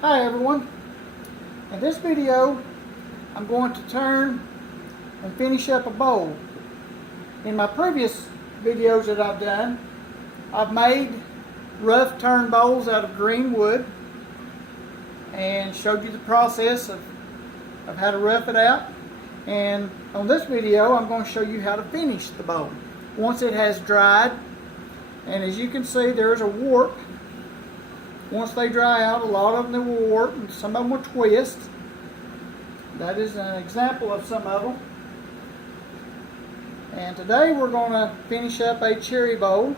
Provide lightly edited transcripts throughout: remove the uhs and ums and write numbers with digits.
Hi everyone. In this video I'm going to turn and finish up a bowl. In my previous videos that I've done, I've made rough turn bowls out of green wood and showed you the process of how to rough it out. And on this video I'm going to show you how to finish the bowl once it has dried. And as you can see, there's a warp. Once they dry out, a lot of them will warp and some of them will twist. That is an example of some of them. And today we're going to finish up a cherry bowl.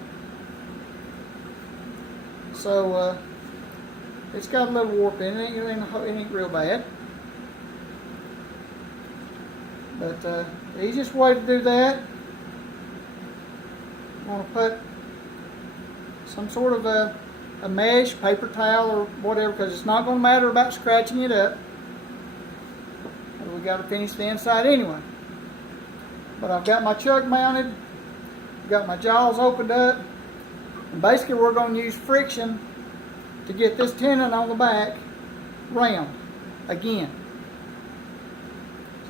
So it's got a little warp in it. It ain't real bad. But the easiest way to do that, I'm going to put some sort of a mesh, paper towel, or whatever, because it's not going to matter about scratching it up. And we got to finish the inside anyway. But I've got my chuck mounted, got my jaws opened up, and basically we're going to use friction to get this tenon on the back round again.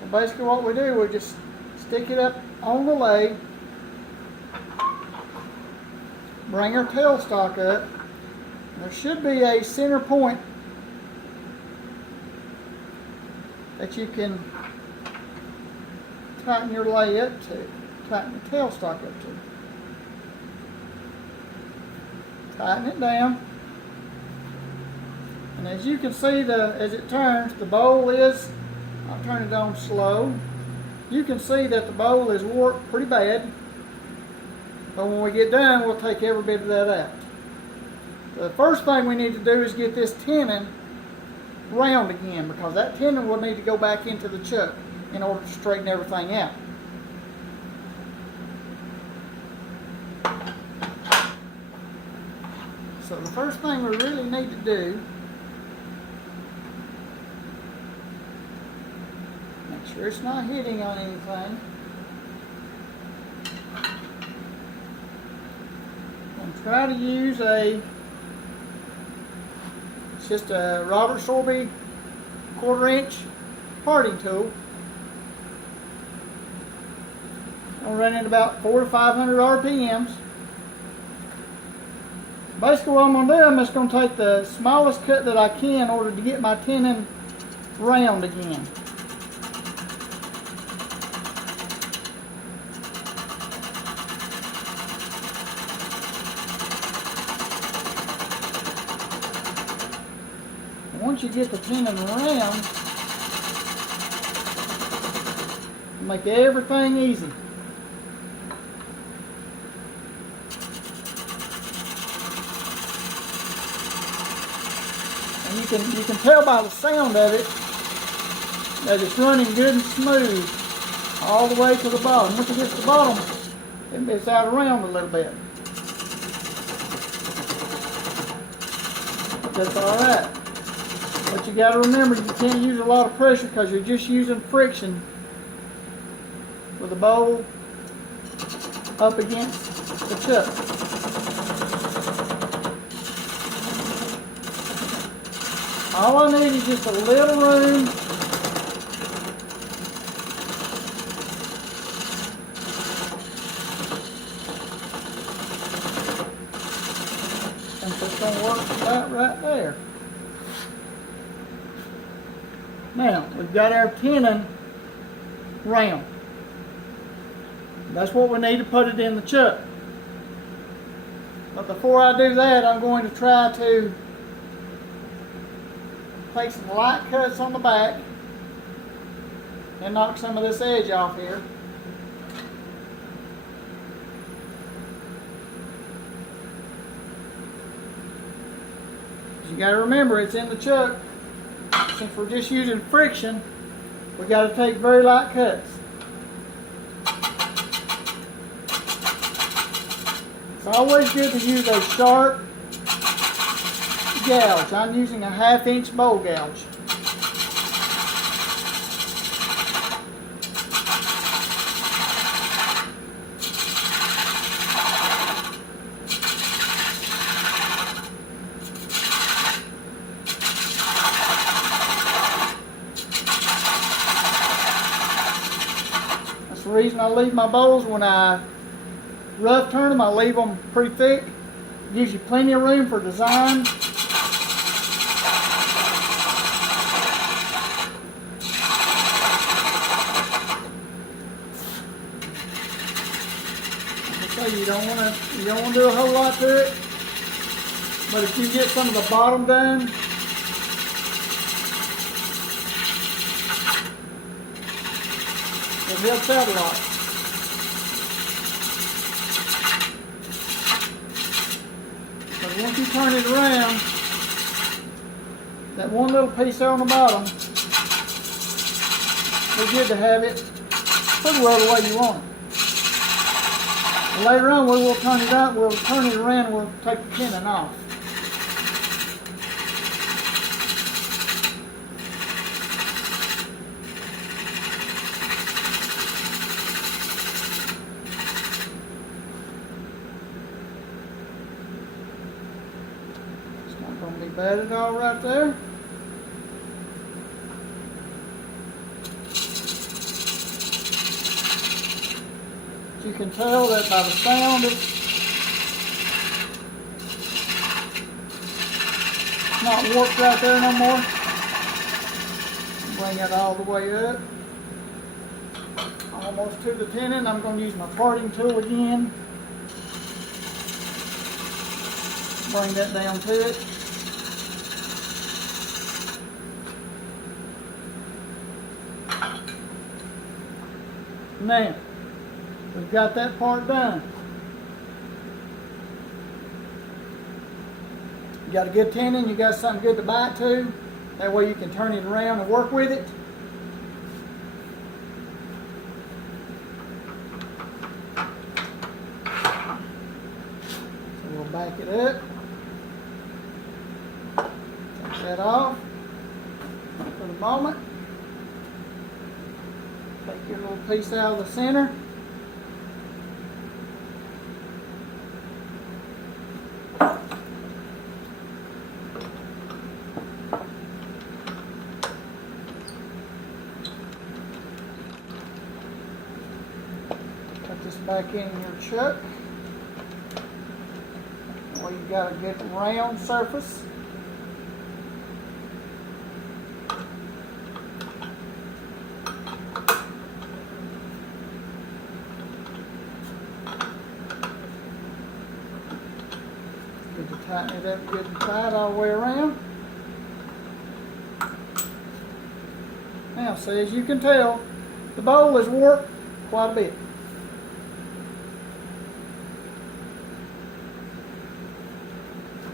So basically what we do, we just stick it up on the lathe, bring our tailstock up. There should be a center point that you can tighten your lathe up to, tighten the tailstock up to. Tighten it down. And as you can see, as it turns, the bowl is, I'll turn it on slow. You can see that the bowl is warped pretty bad. But when we get done, we'll take every bit of that out. The first thing we need to do is get this tenon round again, because that tenon will need to go back into the chuck in order to straighten everything out. So the first thing we really need to do, make sure it's not hitting on anything. And try to use just a Robert Sorby 1/4 inch parting tool. I'll run it about 400 to 500 RPMs. Basically what I'm going to do, I'm just going to take the smallest cut that I can in order to get my tenon round again. Once you get the tenon round, make everything easy. And you can tell by the sound of it that it's running good and smooth all the way to the bottom. Once it gets to the bottom, it's out around a little bit. That's alright. But you got to remember, you can't use a lot of pressure because you're just using friction with the bowl up against the chuck. All I need is just a little room and it's going to work about right there. Now, we've got our tenon round. That's what we need to put it in the chuck. But before I do that, I'm going to try to take some light cuts on the back and knock some of this edge off here. You got to remember, it's in the chuck. Since we're just using friction, we got to take very light cuts. It's always good to use a sharp gouge. I'm using a 1/2 inch bowl gouge. reason I leave my bowls when I rough turn them, I leave them pretty thick. Gives you plenty of room for design. So you don't want to do a whole lot to it. But if you get some of the bottom done, it helps out a lot. But once you turn it around, that one little piece there on the bottom, it's good to have it pretty well the way you want it. And later on, we'll turn it out, we'll turn it around, and we'll take the tenon off. Gonna be bad at all right there. You can tell that by the sound it's not warped right there no more. Bring it all the way up. Almost to the tenon. I'm going to use my parting tool again. Bring that down to it. Now, we've got that part done. You got a good tenon, you got something good to bite to. That way you can turn it around and work with it. So we'll back it up. Take that off for the moment. Take your little piece out of the center. Put this back in your chuck. Well, you got a good round surface. Tighten it up good and tight all the way around. Now, see, as you can tell, the bowl is warped quite a bit.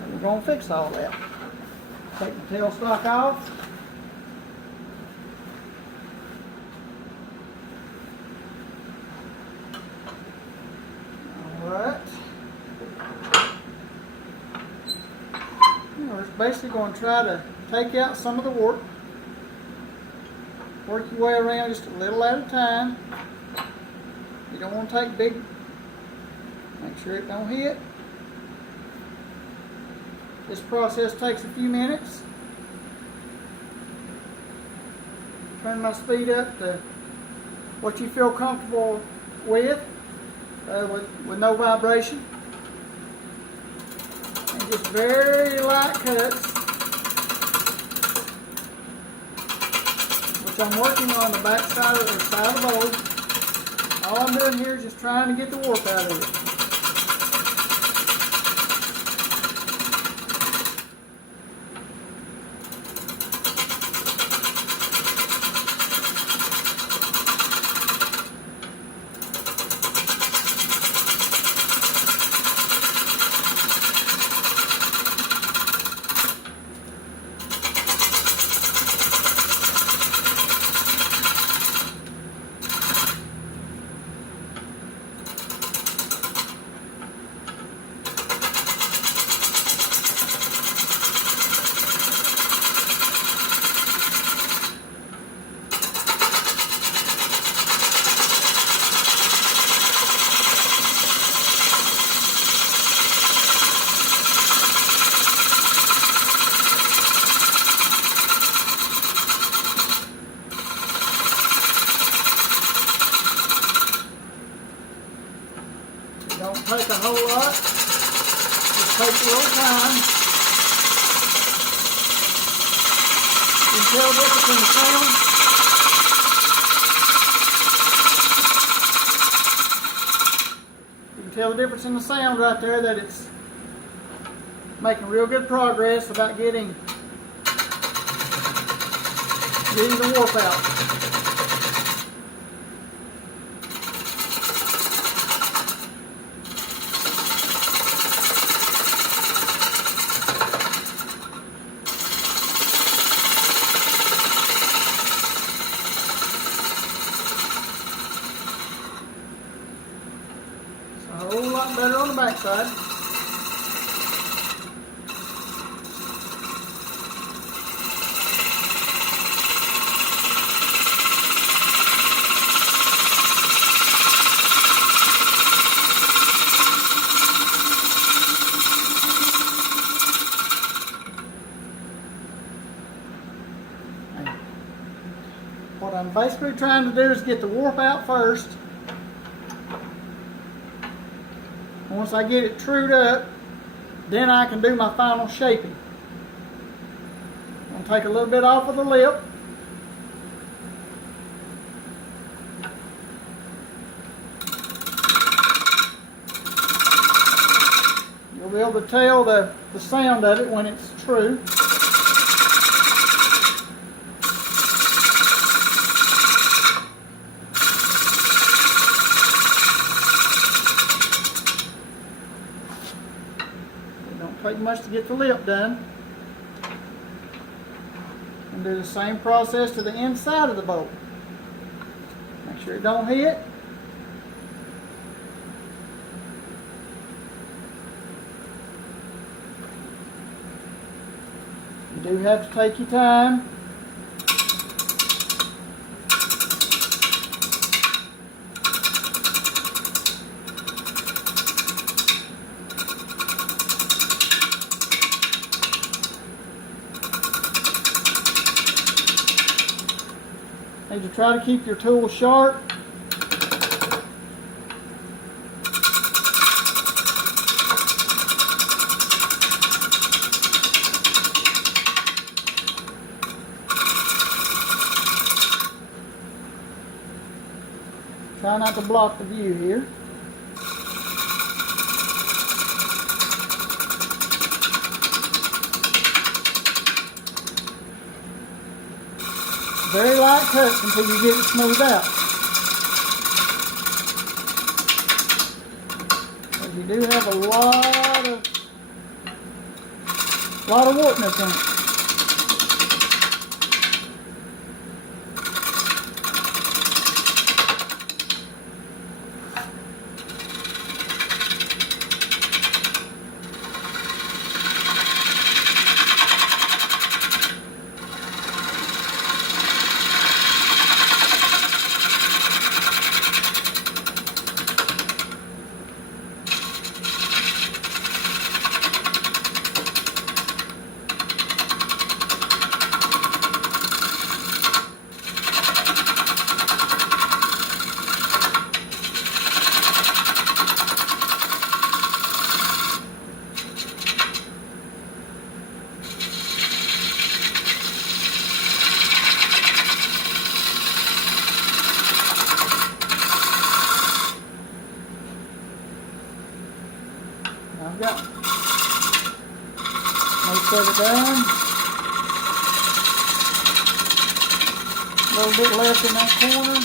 And we're going to fix all that. Take the tailstock off. Alright. We're basically going to try to take out some of the warp. Work your way around just a little at a time. You don't want to take big. Make sure it don't hit. This process takes a few minutes. Turn my speed up to what you feel comfortable with no vibration. And just very light cuts, which I'm working on the back side of the side of the bowl. All I'm doing here is just trying to get the warp out of it. takes a little time. You can tell the difference in the sound. You can tell the difference in the sound right there, that it's making real good progress about getting the warp out. It's a whole lot better on the backside. What I'm basically trying to do is get the warp out first. Once I get it trued up, then I can do my final shaping. I'm going to take a little bit off of the lip. You'll be able to tell the sound of it when it's true. Take much to get the lip done. And do the same process to the inside of the bolt. Make sure it don't hit. You do have to take your time. Need to try to keep your tool sharp. Try not to block the view here. Very light touch until you get it smoothed out. Because you do have a lot of warpness in it. I've got most of it done. A little bit left in that corner.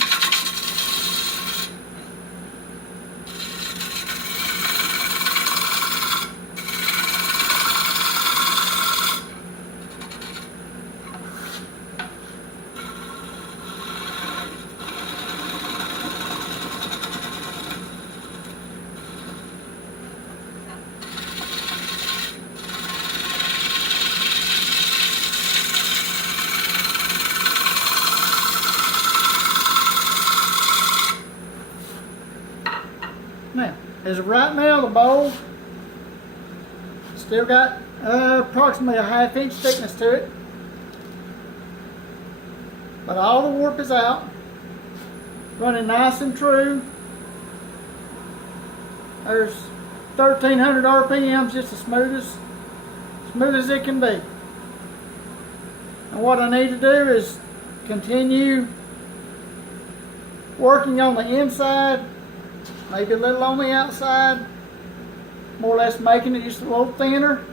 Now, as of right now, the bowl still got approximately a 1/2 inch thickness to it, but all the warp is out, running nice and true. There's 1300 RPMs, just as smooth as it can be. And what I need to do is continue working on the inside, maybe a little on the outside, more or less making it just a little thinner.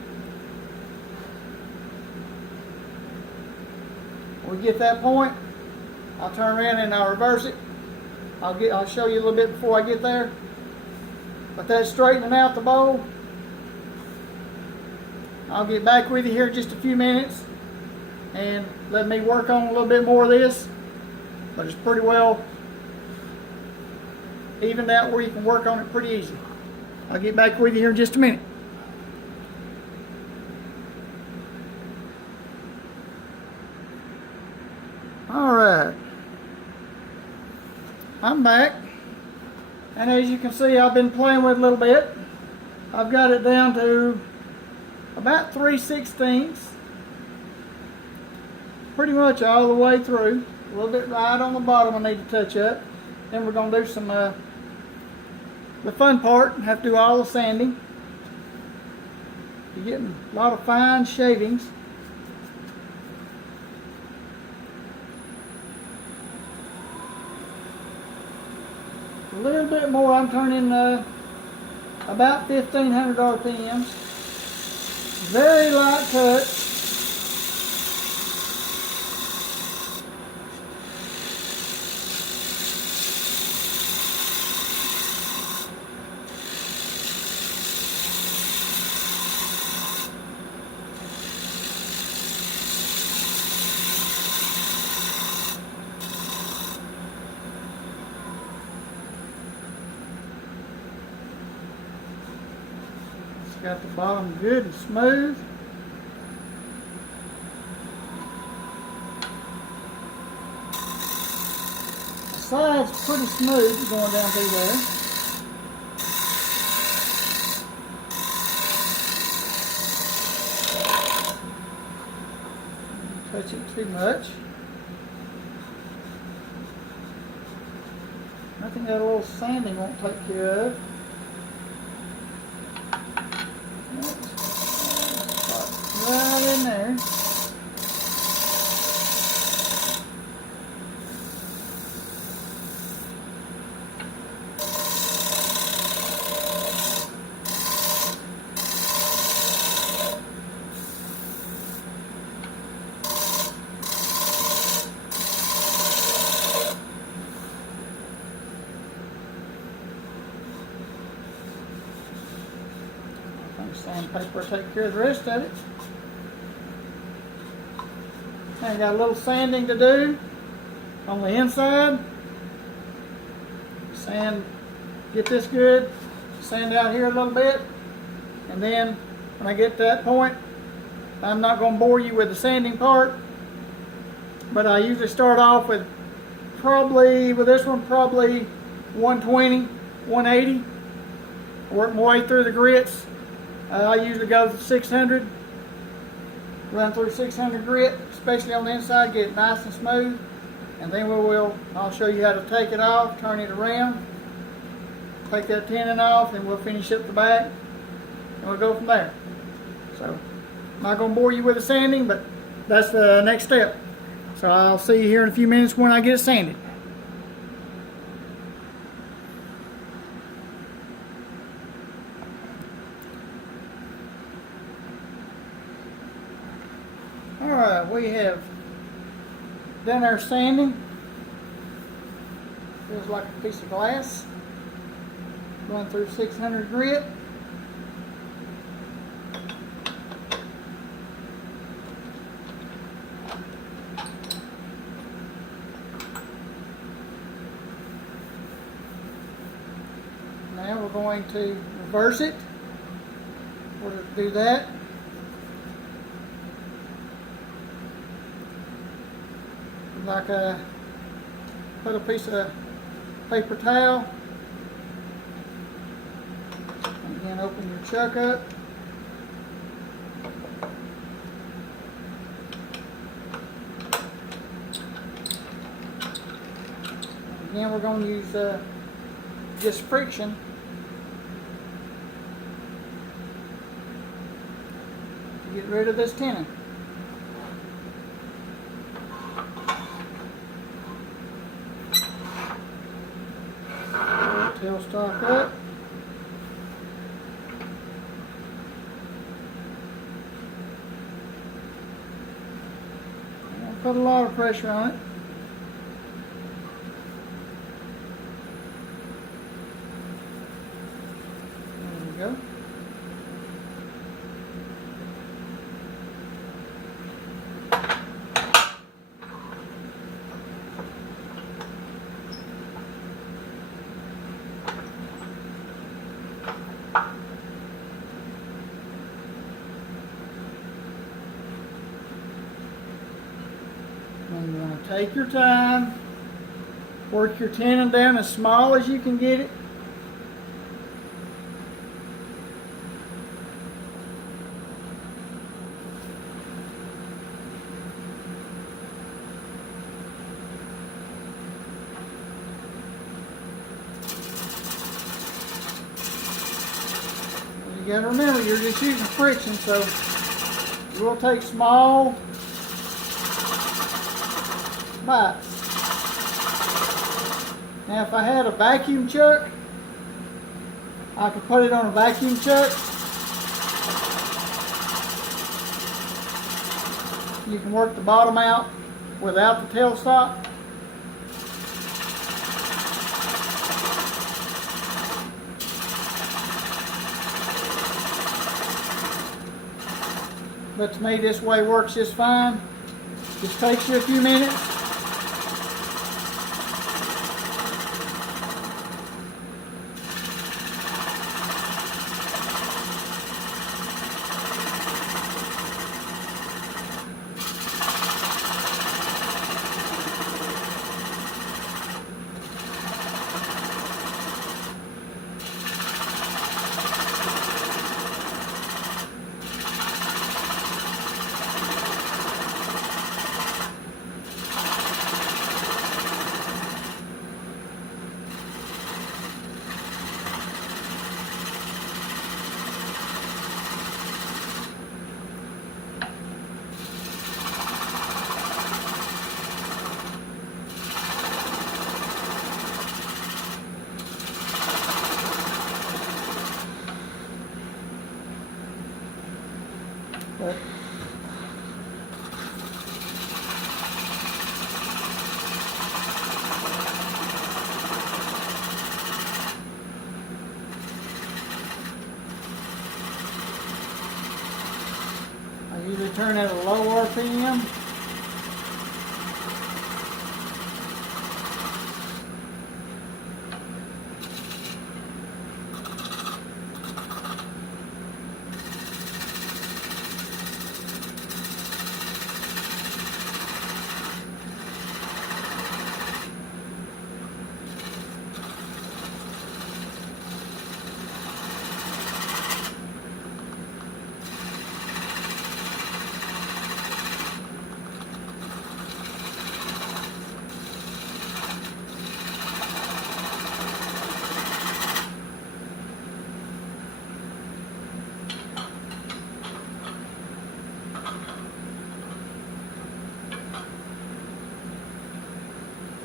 When we get that point, I'll turn around and I'll reverse it. I'll show you a little bit before I get there. But that's straightening out the bowl. I'll get back with you here in just a few minutes and let me work on a little bit more of this. But it's pretty well evened out where you can work on it pretty easy. I'll get back with you here in just a minute. Alright, I'm back, and as you can see, I've been playing with it a little bit. I've got it down to about 3/16, pretty much all the way through. A little bit right on the bottom I need to touch up. Then we're going to do some, the fun part, have to do all the sanding. You're getting a lot of fine shavings. A little bit more. I'm turning about 1500 RPMs. Very light touch. Got the bottom good and smooth. The side's pretty smooth going down through there. Don't touch it too much. I think that little sanding won't take care of. Right in there. I think sandpaper will take care of the rest of it. I got a little sanding to do on the inside. Sand, get this good. Sand out here a little bit. And then when I get to that point, I'm not going to bore you with the sanding part. But I usually start off with probably, with this one, probably 120, 180. Work my way through the grits. I usually go to 600. Run through 600 grit, especially on the inside, get it nice and smooth. And then I'll show you how to take it off, turn it around, take that tenon off, and we'll finish up the back, and we'll go from there. So, I'm not going to bore you with the sanding, but that's the next step. So I'll see you here in a few minutes when I get it sanded. Alright, we have done our sanding. Feels like a piece of glass. Going through 600 grit. Now we're going to reverse it. In order to do that, put a piece of paper towel, and again open your chuck up. Again, we're going to use just friction to get rid of this tenon. Tailstock up. I won't put a lot of pressure on it. There we go. And you want to take your time, work your tenon down as small as you can get it. You got to remember, you're just using friction, so you will take small bites. Now, if I had a vacuum chuck, I could put it on a vacuum chuck. You can work the bottom out without the tailstock. But to me, this way works just fine. Just takes you a few minutes. But I usually turn at a low RPM.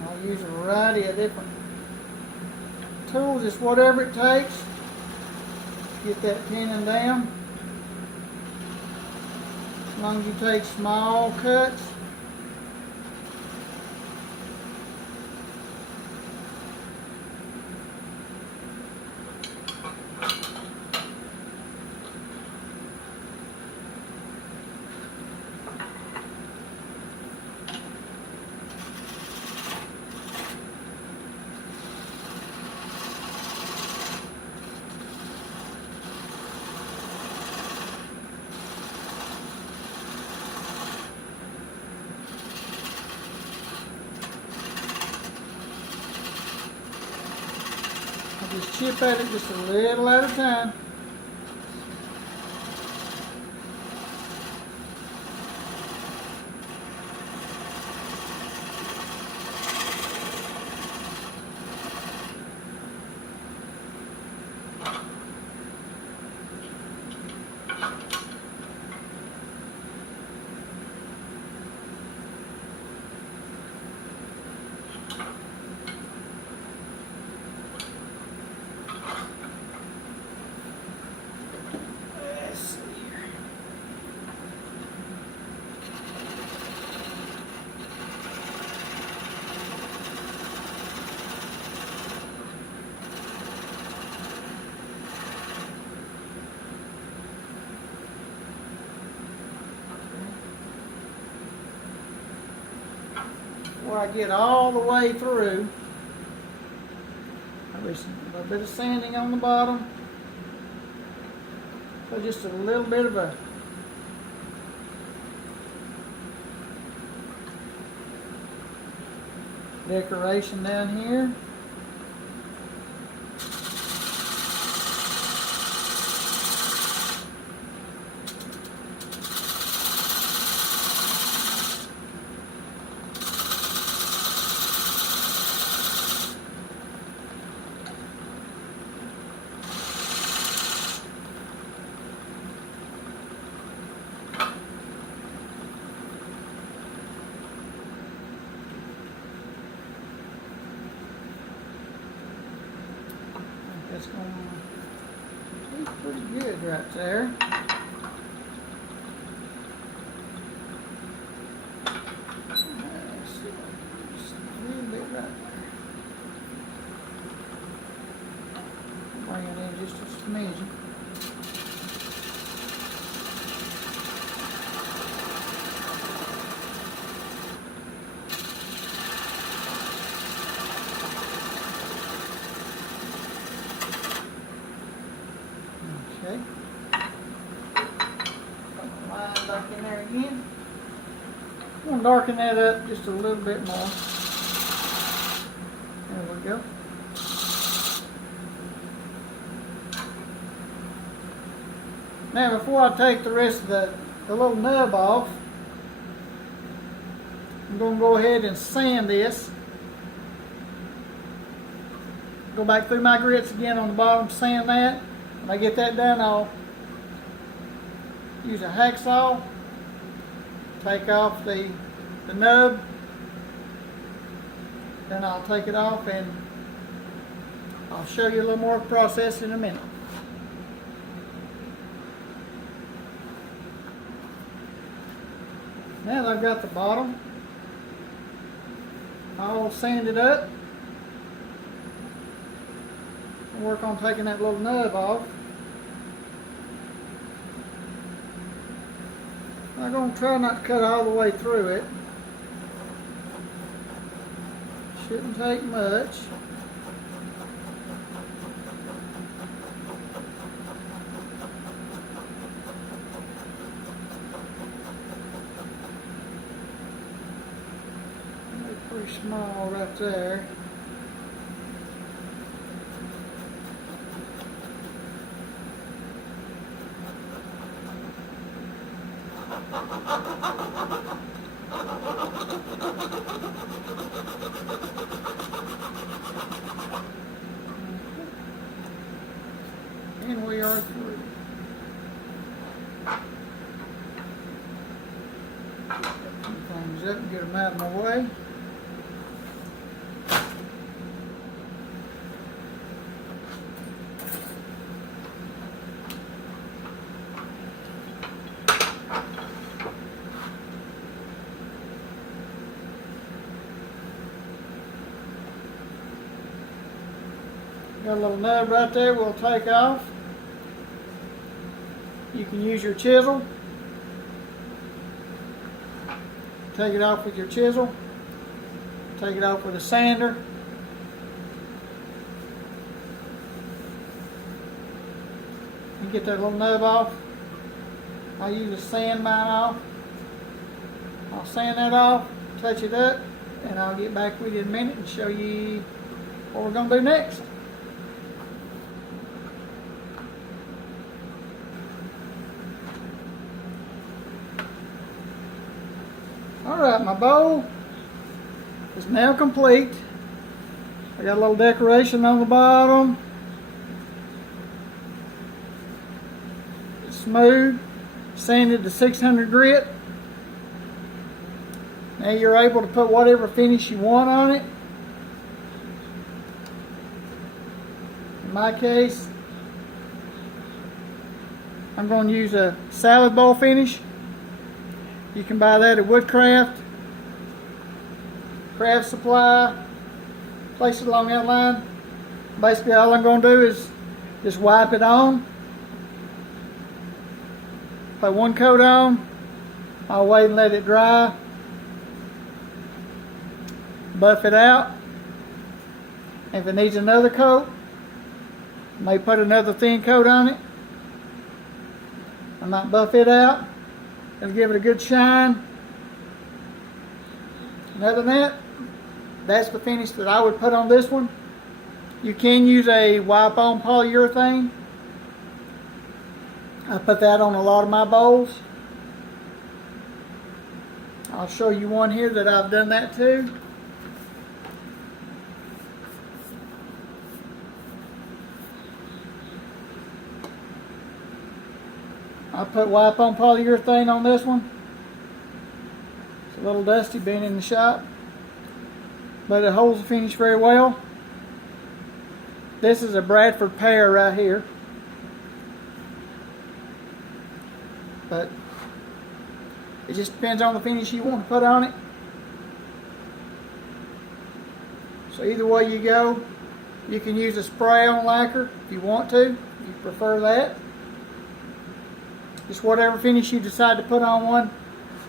I'll use a variety of different tools, just whatever it takes. Get that tenon down. As long as you take small cuts. Just chip at it just a little at a time. before I get all the way through. There's a little bit of sanding on the bottom. So just a little bit of a decoration down here. That's going to be pretty good right there. Let's see, just a little bit right there. Bring it in just a smidgen. Okay. Put the line back in there again. I'm going to darken that up just a little bit more. There we go. Now before I take the rest of the little nub off, I'm going to go ahead and sand this. Go back through my grits again on the bottom, sand that. When I get that done, I'll use a hacksaw, take off the nub, then I'll take it off and I'll show you a little more process in a minute. Now that I've got the bottom all sanded up, I'll work on taking that little nub off. I'm going to try not to cut all the way through it. Shouldn't take much. They're pretty small right there. And we are through. Things up and get them out of my way. Got a little nub right there we'll take off. You can use your chisel. Take it off with your chisel. Take it off with a sander. And get that little nub off. I'll use a sand mine off. I'll sand that off, touch it up, and I'll get back with you in a minute and show you what we're going to do next. Alright, my bowl is now complete. I got a little decoration on the bottom. It's smooth, sanded to 600 grit. Now you're able to put whatever finish you want on it. In my case, I'm going to use a salad bowl finish. You can buy that at Woodcraft, Craft Supply, places along that line. Basically all I'm going to do is just wipe it on. Put one coat on. I'll wait and let it dry. buff it out. If it needs another coat, may put another thin coat on it. I might buff it out. It'll give it a good shine. And other than that, that's the finish that I would put on this one. You can use a wipe-on polyurethane. I put that on a lot of my bowls. I'll show you one here that I've done that too. I put wipe-on polyurethane on this one. It's a little dusty being in the shop, but it holds the finish very well. This is a Bradford pear right here. But it just depends on the finish you want to put on it. So either way you go, you can use a spray-on lacquer if you want to, if you prefer that. Just whatever finish you decide to put on one.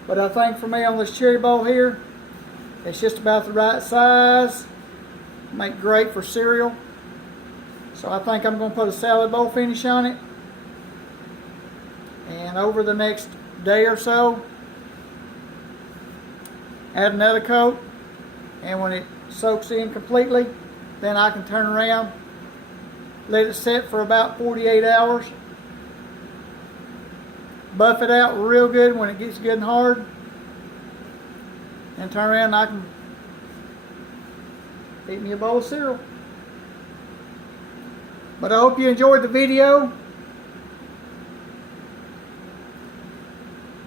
But I think for me on this cherry bowl here, it's just about the right size. Make great for cereal. So I think I'm going to put a salad bowl finish on it. And over the next day or so, add another coat. And when it soaks in completely, then I can turn around, let it set for about 48 hours. Buff it out real good when it gets good and hard. And turn around and I can eat me a bowl of cereal. But I hope you enjoyed the video.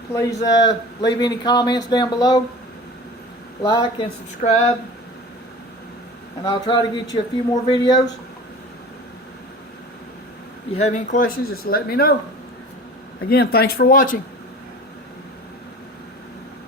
Please leave any comments down below. Like and subscribe. And I'll try to get you a few more videos. If you have any questions, just let me know. Again, thanks for watching.